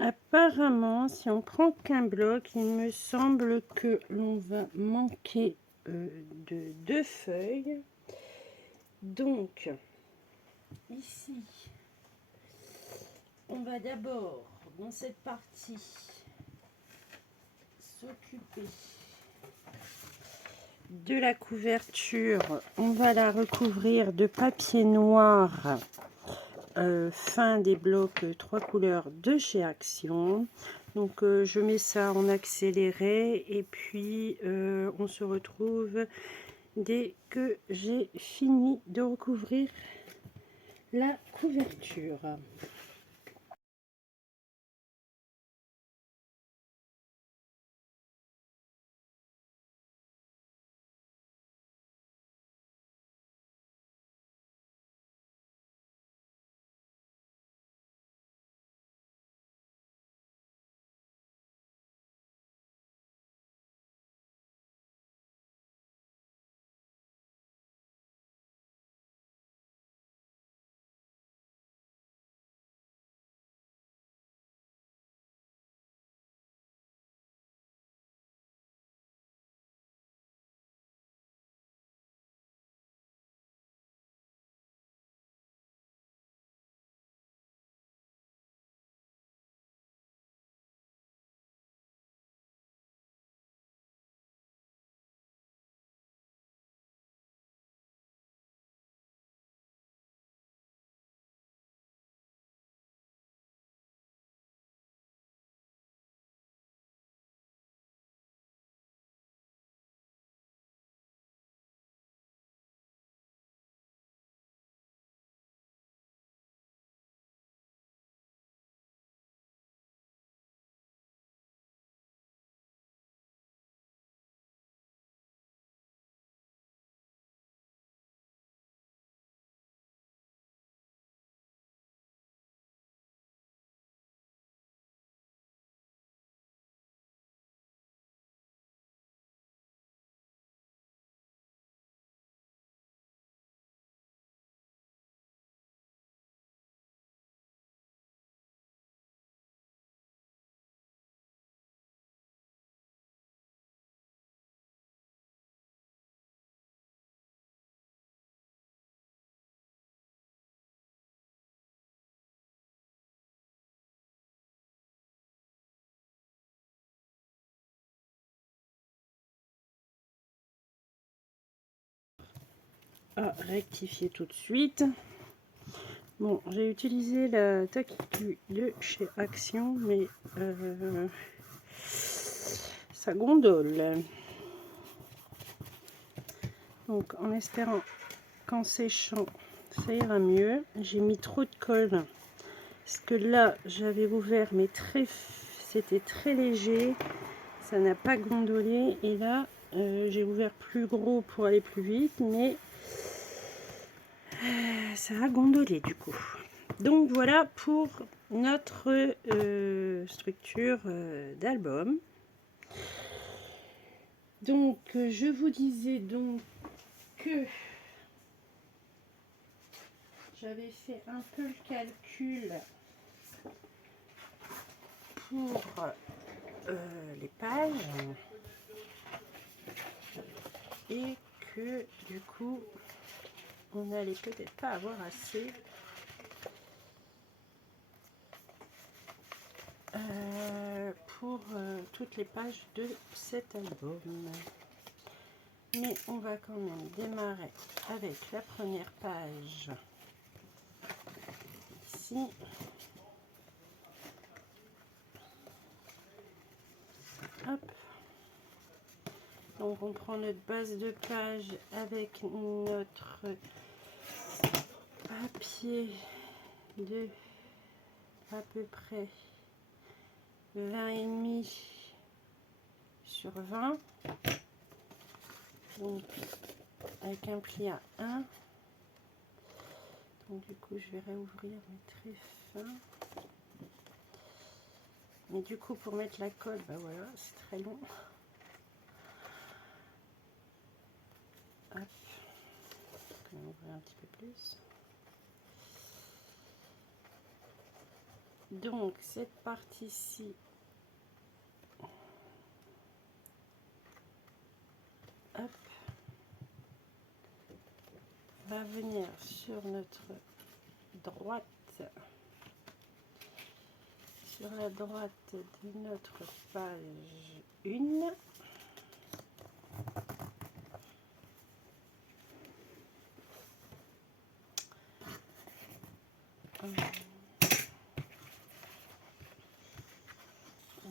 apparemment, si on prend qu'un bloc, il me semble que l'on va manquer de 2 feuilles. Donc, ici, on va d'abord, dans cette partie, s'occuper de la couverture. On va la recouvrir de papier noir fin des blocs 3 couleurs de chez Action. Donc je mets ça en accéléré et puis on se retrouve dès que j'ai fini de recouvrir la couverture. À rectifier tout de suite. Bon, j'ai utilisé la Takiku de chez Action, mais ça gondole. Donc, en espérant qu'en séchant, ça ira mieux. J'ai mis trop de colle, parce que là, j'avais ouvert, mais c'était très léger. Ça n'a pas gondolé. Et là, j'ai ouvert plus gros pour aller plus vite, mais ça a gondolé du coup. Donc voilà pour notre structure d'album. Donc je vous disais donc que j'avais fait un peu le calcul pour les pages et que du coup on n'allait peut-être pas avoir assez pour toutes les pages de cet album. Mais on va quand même démarrer avec la première page ici. Hop. Donc on prend notre base de page avec notre papier de à peu près 20,5 sur 20. Donc avec un pli à 1. Donc du coup je vais réouvrir mes très fins. Mais du coup pour mettre la colle, bah voilà, c'est très long. Hop. On va ouvrir un petit peu plus. Donc cette partie-ci, hop, va venir sur notre droite, sur la droite de notre page 1.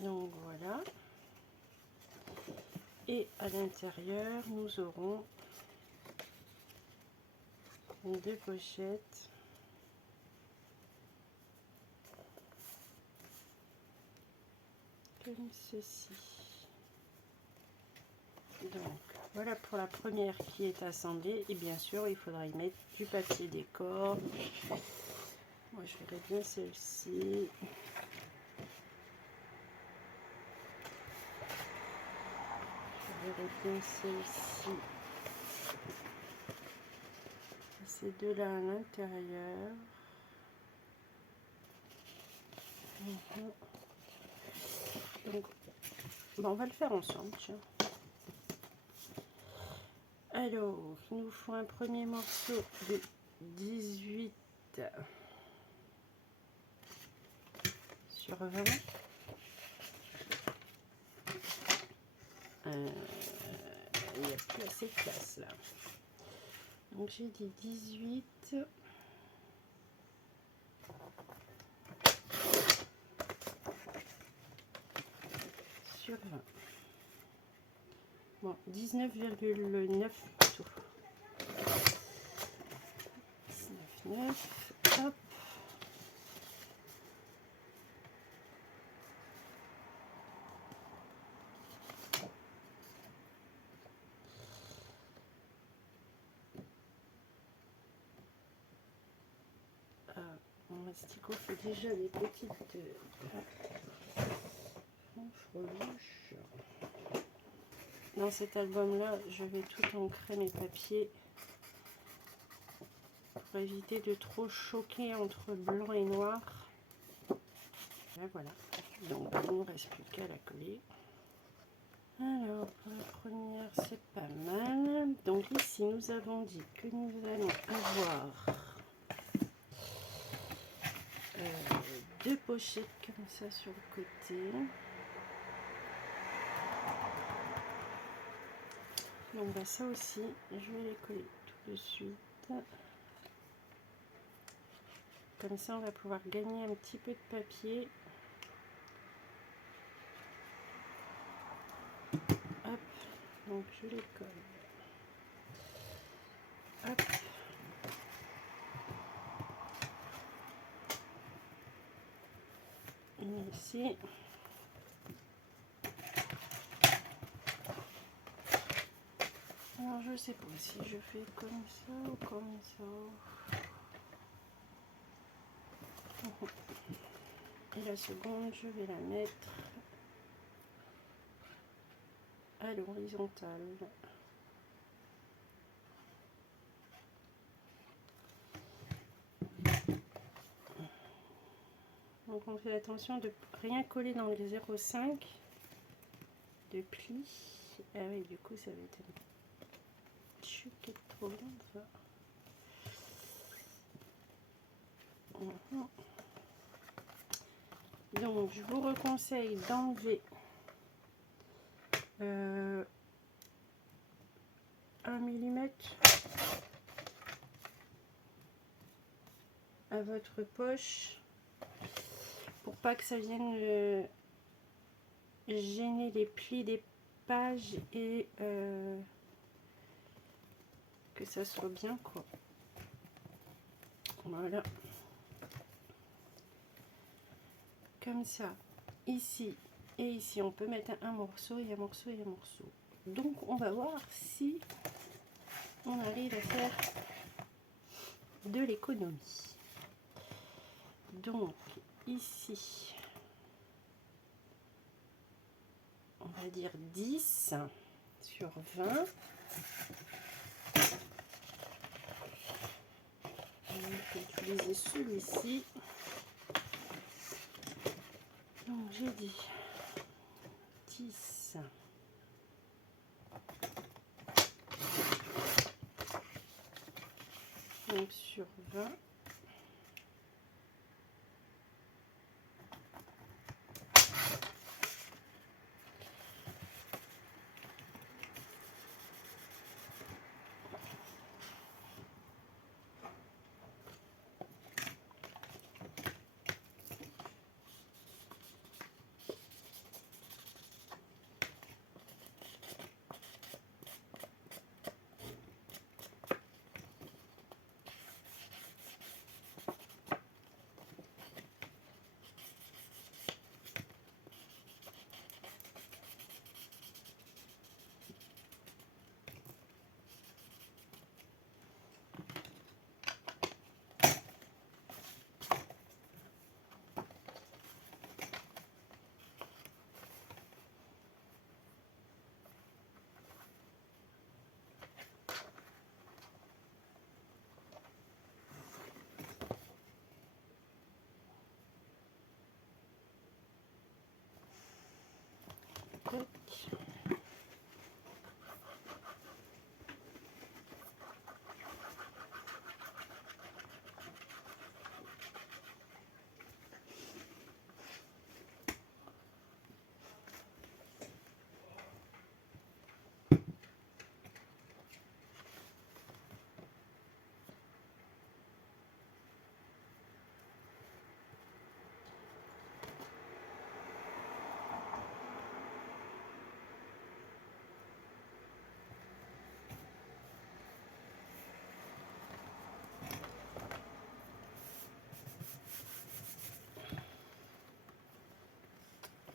Donc voilà. Et à l'intérieur, nous aurons deux pochettes. Comme ceci. Donc voilà pour la première qui est assemblée. Et bien sûr, il faudra y mettre du papier décor. Moi, je verrai bien celle-ci. Je verrai bien celle-ci. Ces deux-là à l'intérieur. Donc, on va le faire ensemble. Tiens. Alors, il nous faut un premier morceau de 18 sur 20. Il n'y a plus assez de place là. Donc j'ai dit 18 sur 20. Bon, 19,9 plutôt. 19,9. Hop. Mon asticot fait déjà des petites franges. Dans cet album-là, je vais tout ancrer mes papiers pour éviter de trop choquer entre blanc et noir. Et voilà. Donc, il ne reste plus qu'à la coller. Alors, pour la première, c'est pas mal. Donc ici, nous avons dit que nous allons avoir deux pochettes comme ça sur le côté. Donc bah, ça aussi, je vais les coller tout de suite. Comme ça, on va pouvoir gagner un petit peu de papier. Hop, donc je les colle. Hop. Et ici. Alors je sais pas si je fais comme ça ou comme ça. Et la seconde, je vais la mettre à l'horizontale. Donc on fait attention de rien coller dans les 0,5 de pli. Ah oui, du coup ça va être un chouquet trop bien ça. Donc je vous reconseille d'enlever 1 mm à votre poche pour pas que ça vienne gêner les plis des pages et que ça soit bien quoi. Voilà. Comme ça, ici et ici, on peut mettre un morceau et un morceau et un morceau. Donc, on va voir si on arrive à faire de l'économie. Donc, ici, on va dire 10 sur 20. On va utiliser celui-ci. Donc j'ai dit 10. Donc sur 20.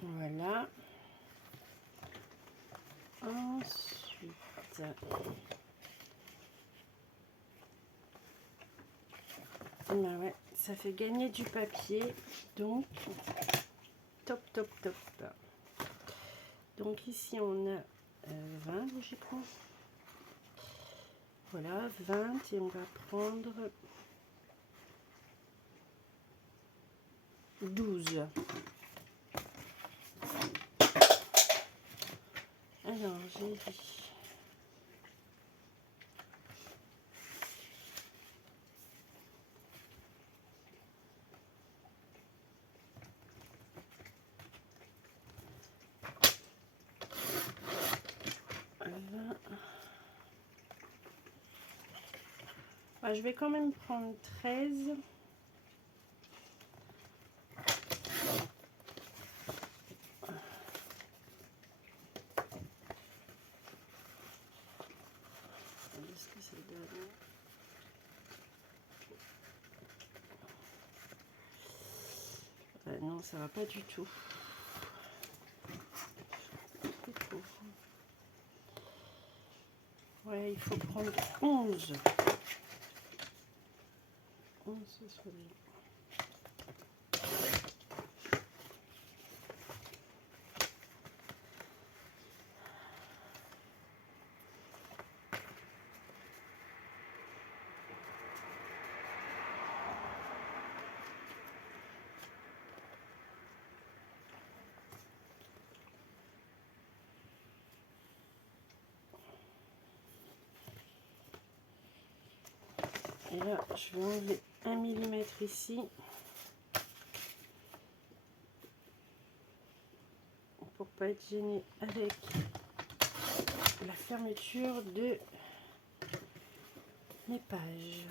Voilà. Ensuite, ben ouais, ça fait gagner du papier, donc top, top, top. Donc ici on a 20 logiquement. Voilà, 20 et on va prendre 12. Alors, j'ai dit je vais quand même prendre 13. Est-ce que ça donne? Non, ça va pas du tout. Ouais, il faut prendre 11. 11, ce serait bien. Et là, je vais enlever 1 millimètre ici pour pas être gêné avec la fermeture de mes pages.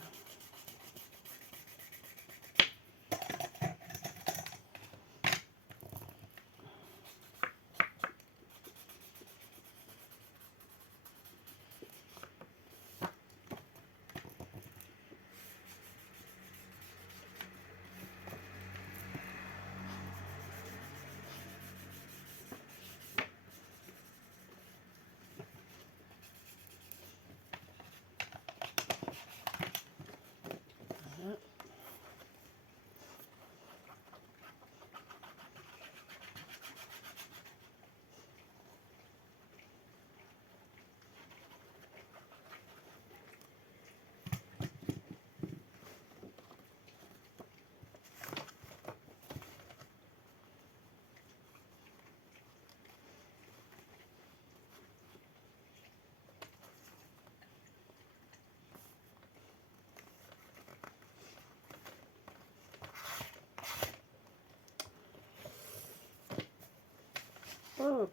Oh,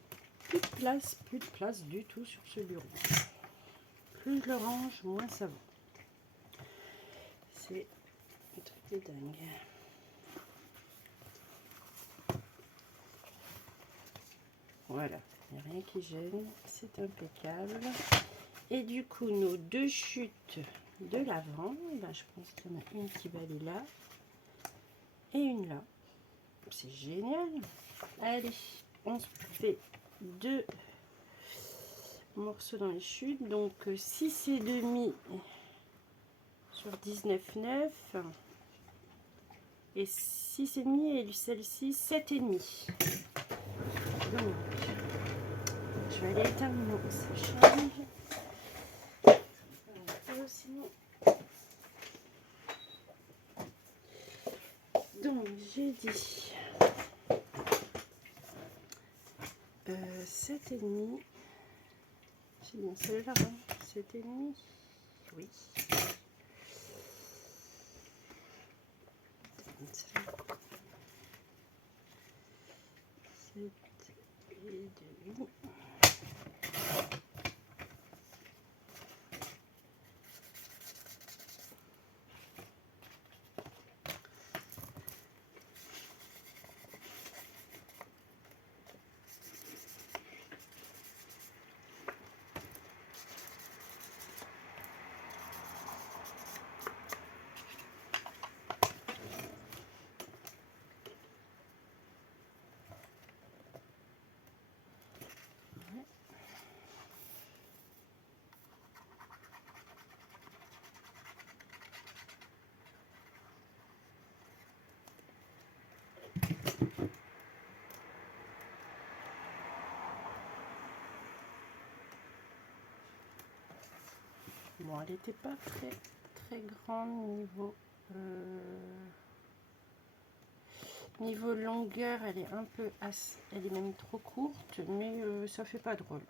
plus de place du tout sur ce bureau. Plus je le range, moins ça va. C'est un truc de dingue. Voilà, il n'y a rien qui gêne, c'est impeccable. Et du coup, nos deux chutes de l'avant, ben, je pense qu'il y en a une qui va aller là et une là. C'est génial. Allez, on se fait deux morceaux dans les chutes. Donc 6,5 sur 19,9 et 6,5 et celle-ci 7,5. Donc, je vais aller éteindre mon séchage. Sinon. Donc j'ai dit 7,5. C'est bien celle-là, hein, 7,5. Oui. 7,5. Bon, elle n'était pas très grande niveau longueur, elle est un peu elle est même trop courte, mais ça fait pas drôle.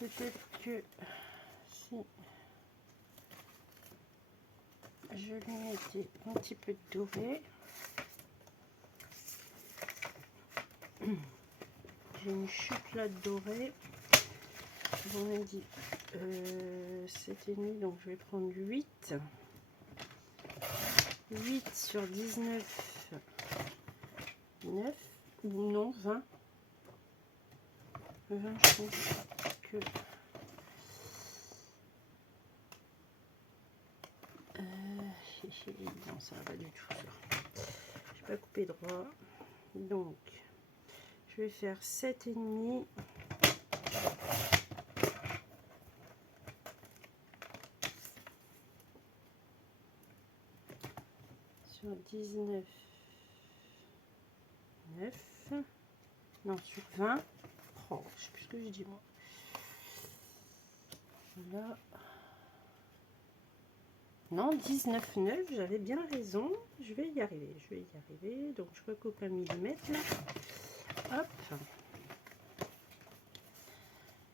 Peut-être que si je lui mettais un petit peu de doré, j'ai une chute là de doré. On m'a dit 7,5, donc je vais prendre 8 sur 19, 9 ou non 20. 20, je pense que non, ça va pas du tout. Je vais pas couper droit, donc je vais faire 7,5 sur 19, 9, non, sur 20. Oh, je sais plus ce que je dis moi. Là. Non, 19,9, j'avais bien raison. Je vais y arriver. Donc je recoupe 1 millimètre là. Hop.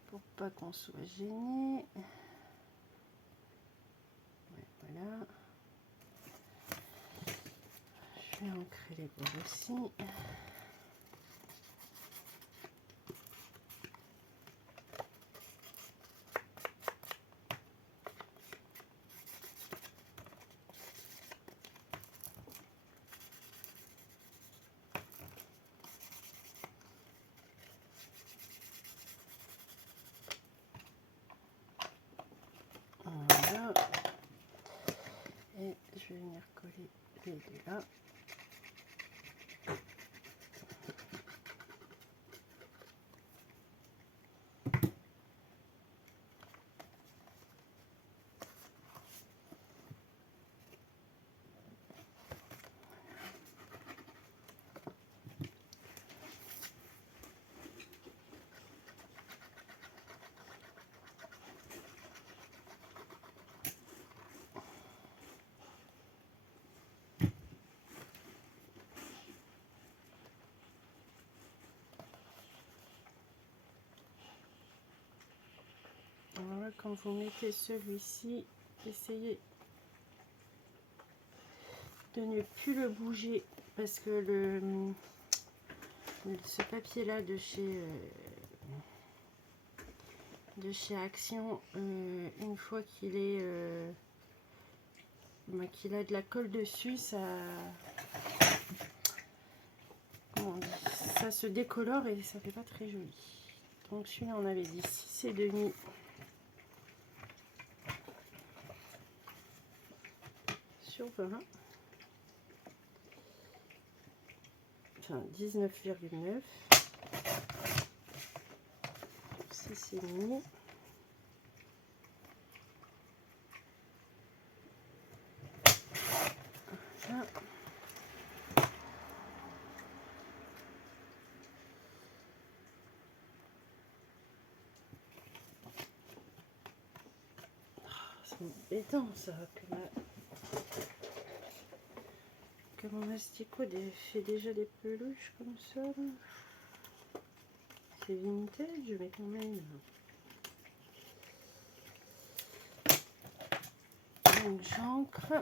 Pour pas qu'on soit gêné. Ouais, voilà. Je vais ancrer les bords aussi. Voilà. Et je vais venir coller les deux là. Voilà, quand vous mettez celui-ci, essayez de ne plus le bouger parce que ce papier là de chez Action, une fois qu'il est qu'il a de la colle dessus, ça ça se décolore et ça fait pas très joli. Donc celui-là on avait dit 6,5 sur 20, enfin 19,9 6,5. Voilà. C'est embêtant ça que mon asticot fait déjà des peluches comme ça. C'est vintage mais quand même. Donc j'encre.